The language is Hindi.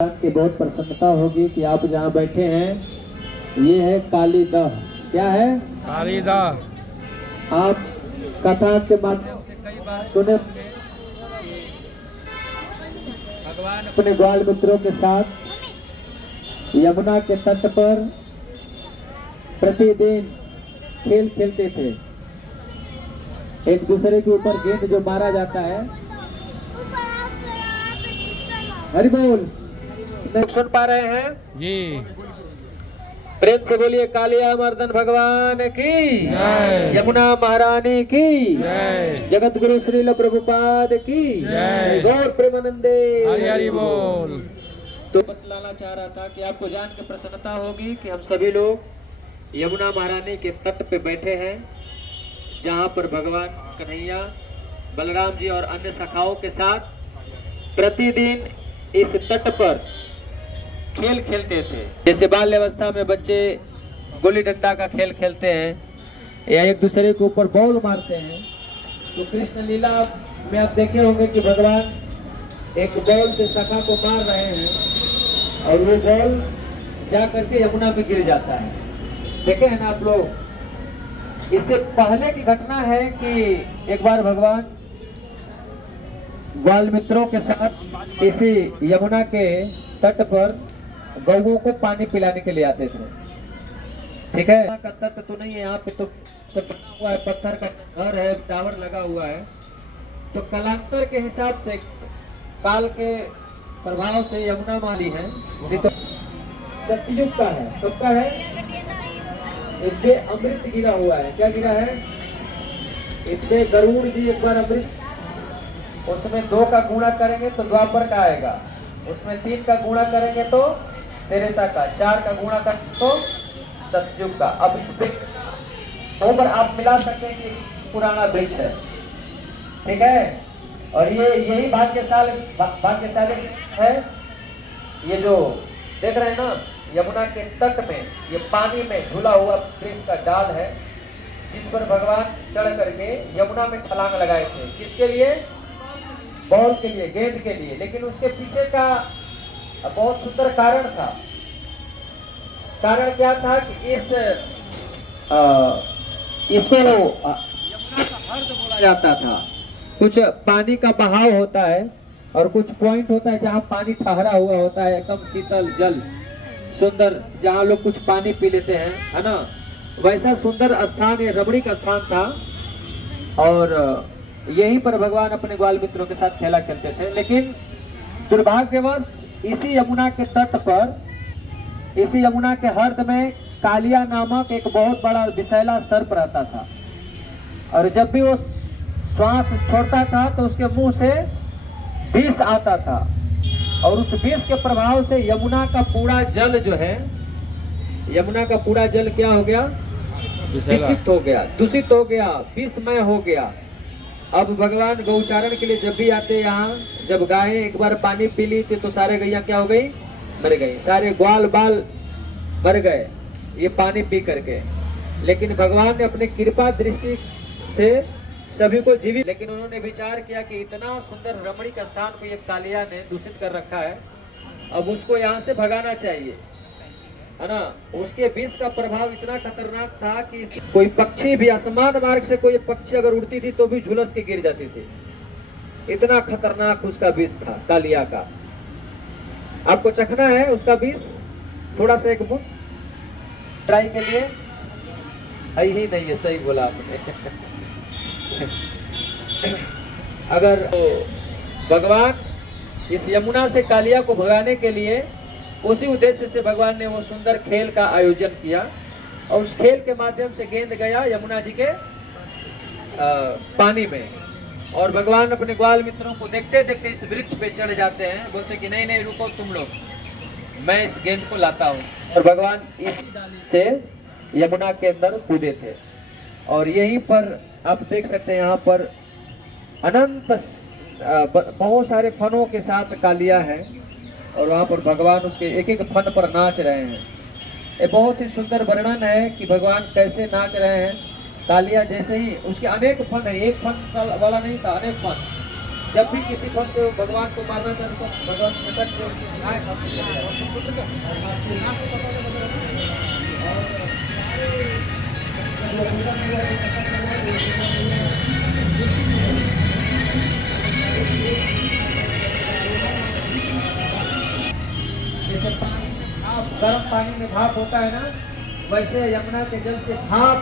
की बहुत प्रसन्नता होगी कि आप जहाँ बैठे हैं ये है कालीदह। क्या है? कालीदह। आप कथा के माध्यम से कई बार सुने भगवान अपने ग्वाल मित्रों के साथ यमुना के तट पर प्रतिदिन खेल खेलते थे। एक दूसरे के ऊपर गेंद जो मारा जाता है। हरि बोल। सुन पा रहे हैं जी। प्रेम से बोलिए कालिया मर्दन भगवान की जय। यमुना महारानी की जय। जगत गुरु श्रील प्रभुपाद की जय। गौर प्रेमानंदे हरि हरि बोल। तो बतलाना चाह रहा था कि आपको जान के प्रसन्नता होगी कि हम सभी लोग यमुना महारानी के तट पे बैठे हैं, जहाँ पर भगवान कन्हैया बलराम जी और अन्य सखाओं के साथ प्रतिदिन इस तट पर खेल खेलते थे। जैसे बाल्य अवस्था में बच्चे गुल्ली डंडा का खेल खेलते हैं या एक दूसरे के ऊपर बॉल मारते हैं, तो कृष्ण लीला में आप देखे होंगे कि भगवान एक बॉल से सखा को मार रहे हैं और वो बॉल जा करके यमुना में गिर जाता है। देखे हैं ना आप लोग? इससे पहले की घटना है कि एक बार भगवान ग्वाल मित्रों के साथ इसी यमुना के तट पर गौओं को पानी पिलाने के लिए आते थे। ठीक है, का तट तो नहीं है, यहाँ पे तो सब बना हुआ है, पत्थर का घर है, टावर लगा हुआ है। तो कालांतर के हिसाब से काल के प्रभाव से यमुना माली है, नहीं तो सतयुग का है। सबका है, इसमें अमृत गिरा हुआ है। क्या गिरा है? इसमें गरुड़ जी एक बार अमृत, उसमें 2 का गुणा करेंगे तो द्वापर का आएगा, उसमें 3 का गुणा करेंगे तो त्रेता का, 4 का गुणा करेंगे तो सतयुग का। अब इस वृक्ष पर आप मिला सकते हैं कि पुराना वृक्ष है। ठीक है, और ये यही भाग्यशाली है। ये जो देख रहे हैं ना, यमुना के तट में ये पानी में झूला हुआ वृक्ष का डाल है, जिस पर भगवान चढ़ करके यमुना में छलांग लगाए थे। किसके लिए? बॉल के लिए, गेंद के लिए। लेकिन उसके पीछे का बहुत सुंदर कारण था। कारण क्या था कि इसको यमुना का हर्द बोला जाता था। कुछ पानी का बहाव होता है और कुछ पॉइंट होता है जहाँ पानी ठहरा हुआ होता है, एकदम शीतल जल सुंदर, जहाँ लोग कुछ पानी पी लेते हैं, है ना। वैसा सुंदर स्थान ये रमणीक स्थान था और यहीं पर भगवान अपने ग्वाल मित्रों के साथ खेला खेलते थे। लेकिन दुर्भाग्यवश इसी यमुना के तट पर, इसी यमुना के हर्द में कालिया नामक एक बहुत बड़ा विषैला सर्प रहता था और जब भी वो श्वास छोड़ता था तो उसके मुंह से विष आता था और उस विष के प्रभाव से यमुना का पूरा जल जो है, यमुना का पूरा जल क्या हो गया? दूषित हो गया, दूषित हो गया, विषमय हो गया। अब भगवान गौचारण के लिए जब भी आते यहाँ, जब गायें एक बार पानी पी ली थी तो सारे गैया क्या हो गई? मर गई, सारे ग्वाल बाल मर गए ये पानी पी करके। लेकिन भगवान ने अपने कृपा दृष्टि से सभी को जीवित, लेकिन उन्होंने विचार किया कि इतना सुंदर रमणीक स्थान को ये कालिया ने दूषित कर रखा है, अब उसको यहाँ से भगाना चाहिए, है ना। उसके विष का प्रभाव इतना खतरनाक था कि कोई पक्षी भी, आसमान मार्ग से कोई पक्षी अगर उड़ती थी तो भी झुलस के गिर जाती थी। इतना खतरनाक उसका विष था कालिया का। आपको चखना है उसका विष? थोड़ा सा एक मुंह ट्राई के लिए है ही नहीं है, सही बोला आपने। अगर भगवान इस यमुना से कालिया को भगाने के लिए उसी उद्देश्य से भगवान ने वो सुंदर खेल का आयोजन किया और उस खेल के माध्यम से गेंद गया यमुना जी के पानी में और भगवान अपने ग्वाल मित्रों को देखते देखते इस वृक्ष पे चढ़ जाते हैं, बोलते कि नहीं नहीं रुको तुम लोग, मैं इस गेंद को लाता हूँ। और भगवान इस डाली से यमुना के अंदर कूदे थे और यहीं पर आप देख सकते हैं, यहाँ पर अनंत बहुत सारे फनों के साथ कालिया है और वहाँ पर भगवान उसके एक एक फन पर नाच रहे हैं। ये बहुत ही सुंदर वर्णन है कि भगवान कैसे नाच रहे हैं। कालिया जैसे ही उसके अनेक फन है, एक फन वाला नहीं था, अनेक फन। जब भी किसी फल से भगवान को मारना चाहते तो भगवान प्रकट को आए जैसे पानी में भाप, गर्म पानी में भाप होता है ना, वैसे यमुना के जल से भाप